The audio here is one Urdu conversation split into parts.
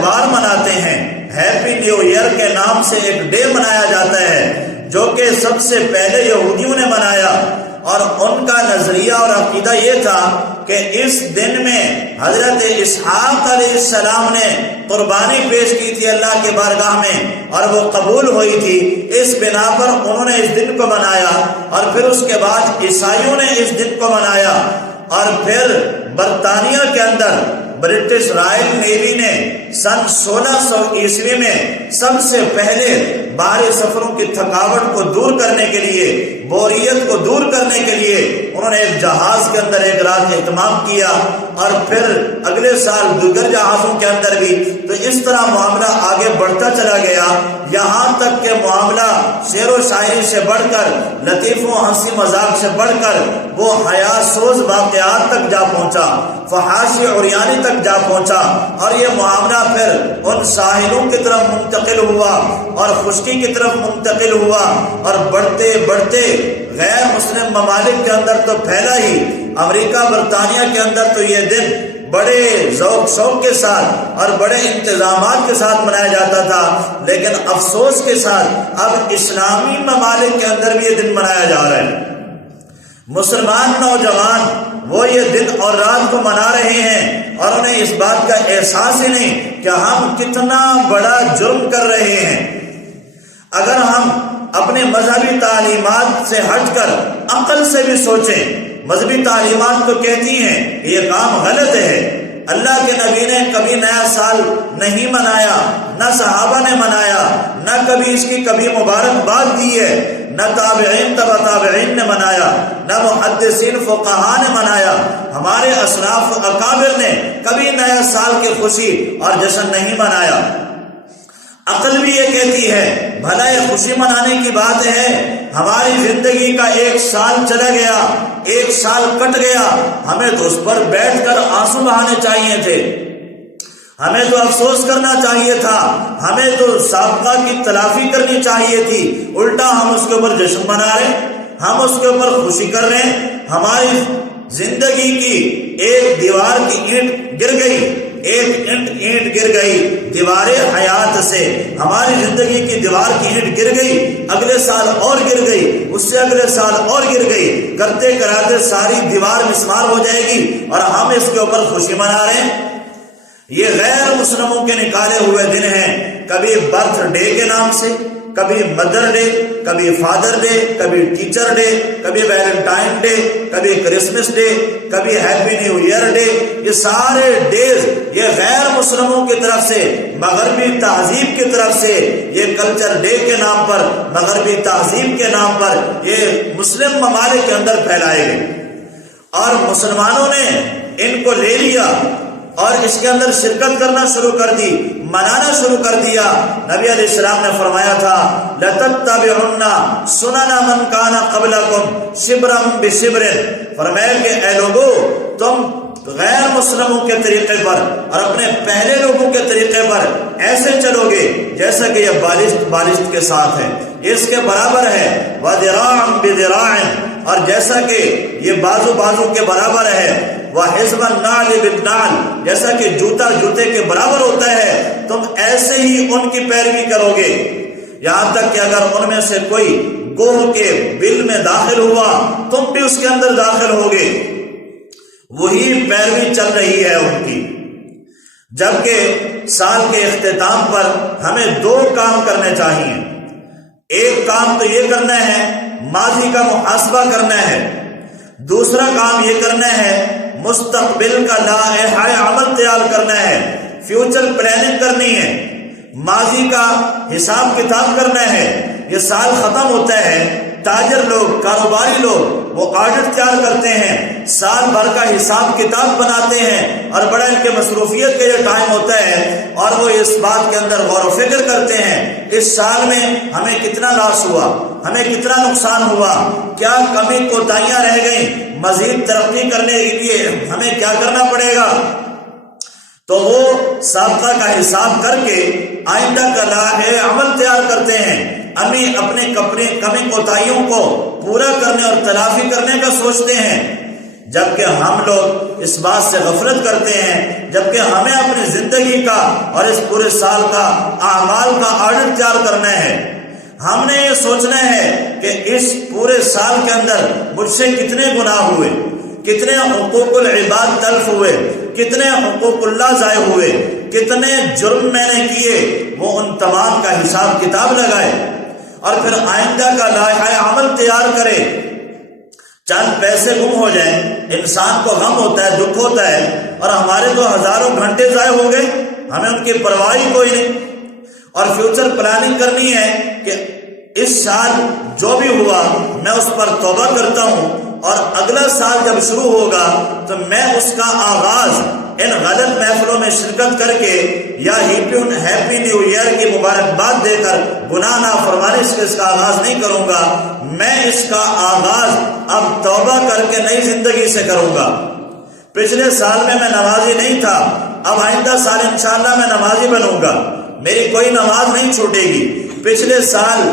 تہوار مناتے ہیں۔ ہیپی نیو ایئر کے نام سے ایک ڈے منایا جاتا ہے جو کہ سب سے پہلے یہودیوں نے منایا، اور ان کا نظریہ اور عقیدہ یہ تھا کہ اس دن میں حضرت اسحاق علیہ السلام نے قربانی پیش کی تھی اللہ کے بارگاہ میں اور وہ قبول ہوئی تھی، اس بنا پر انہوں نے اس دن کو منایا، اور پھر اس کے بعد عیسائیوں نے اس دن کو منایا، اور پھر برطانیہ کے اندر برٹش رائل نیوی نے سن 1600 عیسوی میں سب سے پہلے باہری سفروں کی تھکاوٹ کو دور کرنے کے لیے، بوریت کو دور کرنے کے لیے انہوں نے ایک جہاز کے اندر ایک رات اہتمام کیا، اور پھر اگلے سال دیگر جہازوں کے اندر بھی۔ تو اس طرح معاملہ آگے بڑھتا چلا گیا، یہاں تک کہ معاملہ شعر و شاعری سے بڑھ کر، لطیف و ہنسی مذاق سے بڑھ کر وہ حیا سوز واقعات تک جا پہنچا، فحاشی عریانی تک جا پہنچا، اور یہ معاملہ پھر ان ساحلوں کی طرف منتقل ہوا اور خشکی کی طرف منتقل ہوا، اور بڑھتے بڑھتے غیر مسلم ممالک کے اندر تو پھیلا ہی، امریکہ برطانیہ کے اندر تو یہ دن بڑے ذوق شوق کے ساتھ اور بڑے انتظامات کے ساتھ منایا جاتا تھا، لیکن افسوس کے ساتھ اب اسلامی ممالک کے اندر بھی یہ دن منایا جا رہا ہے۔ مسلمان نوجوان وہ یہ دن اور رات کو منا رہے ہیں اور انہیں اس بات کا احساس ہی نہیں کہ ہم کتنا بڑا جرم کر رہے ہیں۔ اگر ہم اپنے مذہبی تعلیمات سے ہٹ کر عقل سے بھی سوچیں، مذہبی تعلیمات تو کہتی ہیں کہ یہ کام غلط ہے، اللہ کے نبی نے کبھی نیا سال نہیں منایا، نہ صحابہ نے منایا، نہ کبھی اس کی کبھی مبارکباد دی ہے، نہ تابعین تبع تابعین نے منایا، نہ محدثین فقہاء نے منایا، ہمارے اسلاف اکابر نے کبھی نیا سال کی خوشی اور جشن نہیں منایا۔ عقل بھی یہ کہتی ہے بھلا یہ خوشی منانے کی بات ہے، ہماری زندگی کا ایک سال چلا گیا، ایک سال کٹ گیا، ہمیں تو اس پر بیٹھ کر آنسو بہانے چاہیے تھے، ہمیں تو افسوس کرنا چاہیے تھا، ہمیں تو سابقہ کی تلافی کرنی چاہیے تھی، الٹا ہم اس کے اوپر جشن منا رہے ہیں، ہم اس کے اوپر خوشی کر رہے ہیں۔ ہماری زندگی کی ایک دیوار کی اینٹ گر گئی، ایک اینٹ گر گئی دیوار حیات سے، ہماری زندگی کی دیوار کی اینٹ گر گئی، اگلے سال اور گر گئی، اس سے اگلے سال اور گر گئی، کرتے کراتے ساری دیوار مسمار ہو جائے گی اور ہم اس کے اوپر خوشی منا رہے ہیں۔ یہ غیر مسلموں کے نکالے ہوئے دن ہیں، کبھی برتھ ڈے کے نام سے، کبھی مدر ڈے، کبھی فادر ڈے، کبھی ٹیچر ڈے، کبھی ویلنٹائن ڈے، کبھی کرسمس ڈے، کبھی ہیپی نیو ایئر ڈے۔ یہ سارے ڈیز یہ غیر مسلموں کی طرف سے، مغربی تہذیب کی طرف سے، یہ کلچر ڈے کے نام پر، مغربی تہذیب کے نام پر یہ مسلم ممالک کے اندر پھیلائے گئے، اور مسلمانوں نے ان کو لے لیا اور اس کے اندر شرکت کرنا شروع کر دی، منانا شروع کر دیا۔ نبی علیہ السلام نے فرمایا تھا لَتَتَّبِعُنَّ سُنَنَ مَنْ كَانَ قَبْلَكُمْ شِبْرًا بِشِبْرٍ، فرمایا کہ اے لوگو تم غیر مسلموں کے طریقے پر اور اپنے پہلے لوگوں کے طریقے پر ایسے چلو گے جیسا کہ یہ بالشت کے ساتھ ہے، اس کے برابر ہے، وَذِرَاعًا بِذِرَاعٍ، اور جیسا کہ یہ بازو کے برابر ہے، وَحِزْبَ النَّعْلِ بِالنَّعْلِ، جیسا کہ جوتا جوتے کے برابر ہوتا ہے، تم ایسے ہی ان کی پیروی کرو گے، یہاں تک کہ اگر ان میں سے کوئی گوہ کے بل میں داخل ہوا تم بھی اس کے اندر داخل ہوگے، وہی پیروی چل رہی ہے ان کی۔ جبکہ سال کے اختتام پر ہمیں دو کام کرنے چاہیے، ایک کام تو یہ کرنا ہے ماضی کا محاسبہ کرنا ہے، دوسرا کام یہ کرنا ہے مستقبل کا لائحہ عمل تیار کرنا ہے، فیوچر پلاننگ کرنی ہے، ماضی کا حساب کتاب کرنا ہے۔ یہ سال ختم ہوتا ہے، تاجر لوگ، کاروباری لوگ وہ آڈٹ تیار کرتے ہیں، سال بھر کا حساب کتاب بناتے ہیں، اور بڑا ان کے مصروفیت کا یہ ٹائم ہوتا ہے، اور وہ اس بات کے اندر غور و فکر کرتے ہیں اس سال میں ہمیں کتنا لاس ہوا، ہمیں کتنا نقصان ہوا، کیا کمی کوتاہیاں رہ گئیں، مزید ترقی کرنے کے لیے ہمیں کیا کرنا پڑے گا۔ تو وہ سابقہ کا حساب کر کے آئندہ کا لائحہ عمل تیار کرتے ہیں، اپنے کمی کوتاہیوں کو پورا کرنے اور تلافی کرنے کا سوچتے ہیں، جبکہ ہم لوگ اس بات سے غفلت کرتے ہیں، جبکہ ہمیں اپنی زندگی کا اور اس پورے سال کا اعمال کا آڈٹ تیار کرنا ہے۔ ہم نے یہ سوچنا ہے کہ اس پورے سال کے اندر مجھ سے کتنے گناہ ہوئے، کتنے حقوق العباد تلف ہوئے، کتنے حقوق اللہ ضائع ہوئے، کتنے جرم میں نے کیے، وہ ان تمام کا حساب کتاب لگائے اور پھر آئندہ کا لائحہ عمل تیار کرے۔ چند پیسے گم ہو جائیں، انسان کو غم ہوتا ہے، دکھ ہوتا ہے، اور ہمارے تو ہزاروں گھنٹے ضائع ہو گئے، ہمیں ان کی پرواہ ہی کوئی نہیں۔ اور فیوچر پلاننگ کرنی ہے کہ اس سال جو بھی ہوا میں اس پر توبہ کرتا ہوں، اور اگلا سال جب شروع ہوگا تو میں اس کا آغاز ان غلط محفلوں میں شرکت کر کے یا ہیپی نیو ایئر کی مبارکباد دے کر گناہ نافرمانی سے اس کا آغاز نہیں کروں گا، میں اس کا آغاز اب توبہ کر کے نئی زندگی سے کروں گا۔ پچھلے سال میں نمازی نہیں تھا، اب آئندہ سال انشاءاللہ میں نمازی بنوں گا، میری کوئی نماز نہیں چھوٹے گی۔ پچھلے سال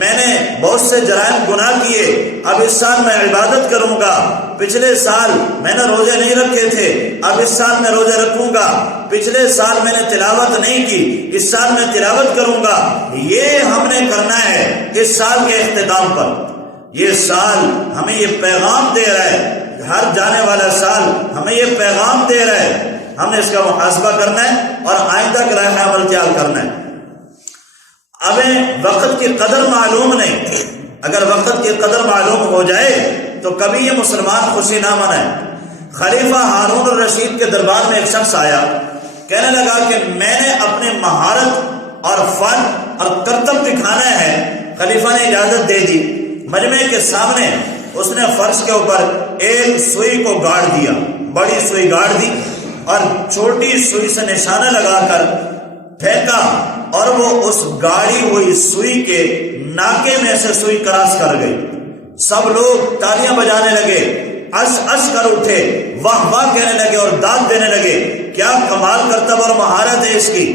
میں نے بہت سے جرائم گناہ کیے، اب اس سال میں عبادت کروں گا۔ پچھلے سال میں نے روزے نہیں رکھے تھے، اب اس سال میں روزے رکھوں گا۔ پچھلے سال میں نے تلاوت نہیں کی، اس سال میں تلاوت کروں گا۔ یہ ہم نے کرنا ہے اس سال کے اختتام پر۔ یہ سال ہمیں یہ پیغام دے رہا ہے، ہر جانے والا سال ہمیں یہ پیغام دے رہا ہے، ہم نے اس کا محاسبہ کرنا ہے اور آئندہ کا لائحہ عمل تیار کرنا ہے۔ ہمیں وقت کی قدر معلوم نہیں، اگر وقت کی قدر معلوم ہو جائے تو کبھی یہ مسلمان خوشی نہ منائے۔ خلیفہ ہارون الرشید کے دربار میں ایک شخص آیا، کہنے لگا کہ میں نے اپنے مہارت اور فن اور کرتب دکھانا ہے۔ خلیفہ نے اجازت دے دی۔ مجمع کے سامنے اس نے فرش کے اوپر ایک سوئی کو گاڑ دیا، بڑی سوئی گاڑ دی اور چھوٹی سوئی سے نشانہ لگا کر پھینکا، اور وہ اس گاڑی ہوئی سوئی کے ناکے میں سے سوئی کراس کر گئی۔ سب لوگ تالیاں بجانے لگے، اش اش کر اٹھے، واہ واہ کہنے لگے اور داد دینے لگے، کیا کمال کرتب اور مہارت ہے اس کی۔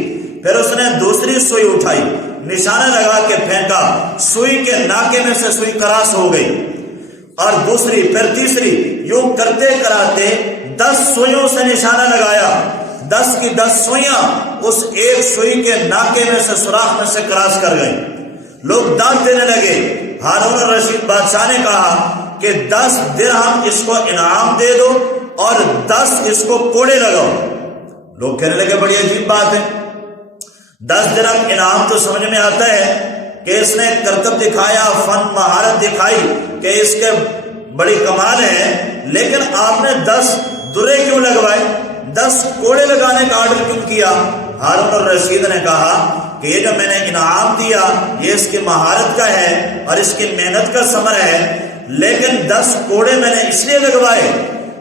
پھر اس نے دوسری سوئی اٹھائی، نشانہ لگا کے پھینکا، سوئی کے ناکے میں سے سوئی کراس ہو گئی، اور دوسری، پھر تیسری، یوں کرتے کراتے 10 سوئیوں سے نشانہ لگایا۔ 10 کی 10 سوئیاں اس ایک سوئی کے ناکے میں سے سوراخ میں سے کراس کر گئیں۔ لوگ داد دینے لگے۔ ہارون الرشید بادشاہ نے کہا کہ 10 درہم اس کو انعام دے دو اور 10 اس کو کوڑے لگاؤ۔ لوگ کہنے لگے بڑی عجیب بات ہے، 10 درہم انعام تو سمجھ میں آتا ہے کہ اس نے کرتب دکھایا، فن مہارت دکھائی کہ اس کے بڑی کمال ہے، لیکن آپ نے 10 درے کیوں لگوائے، 10 کوڑے لگانے کا آرڈر کیوں کیا؟ ہارون الرشید نے کہا کہ یہ جو میں نے انعام دیا یہ اس کی مہارت کا ہے اور اس کی محنت کا ثمر ہے، لیکن 10 کوڑے میں نے اس لیے لگوائے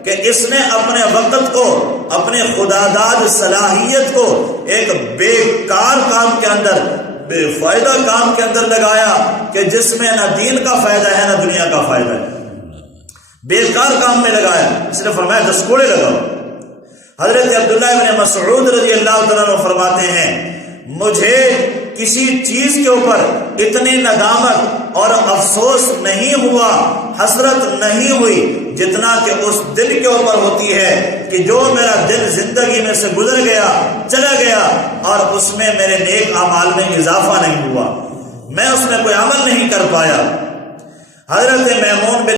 کہ اس نے اپنے وقت کو، اپنے خداداد صلاحیت کو ایک بیکار کام کے اندر، بے فائدہ کام کے اندر لگایا کہ جس میں نہ دین کا فائدہ ہے نہ دنیا کا فائدہ ہے، بیکار کام میں لگایا۔ اس نے فرمایا 10 کوڑے لگاؤ۔ حضرت عبداللہ بن مسعود رضی اللہ تعالیٰ عنہ فرماتے ہیں مجھے کسی چیز کے اوپر اتنی ندامت اور افسوس نہیں ہوا، حسرت نہیں ہوئی جتنا کہ اس دن کے اوپر ہوتی ہے کہ جو میرا دن زندگی میں سے گزر گیا، چلا گیا، اور اس میں میرے نیک اعمال میں اضافہ نہیں ہوا، میں اس میں کوئی عمل نہیں کر پایا۔ حضرت میمون بن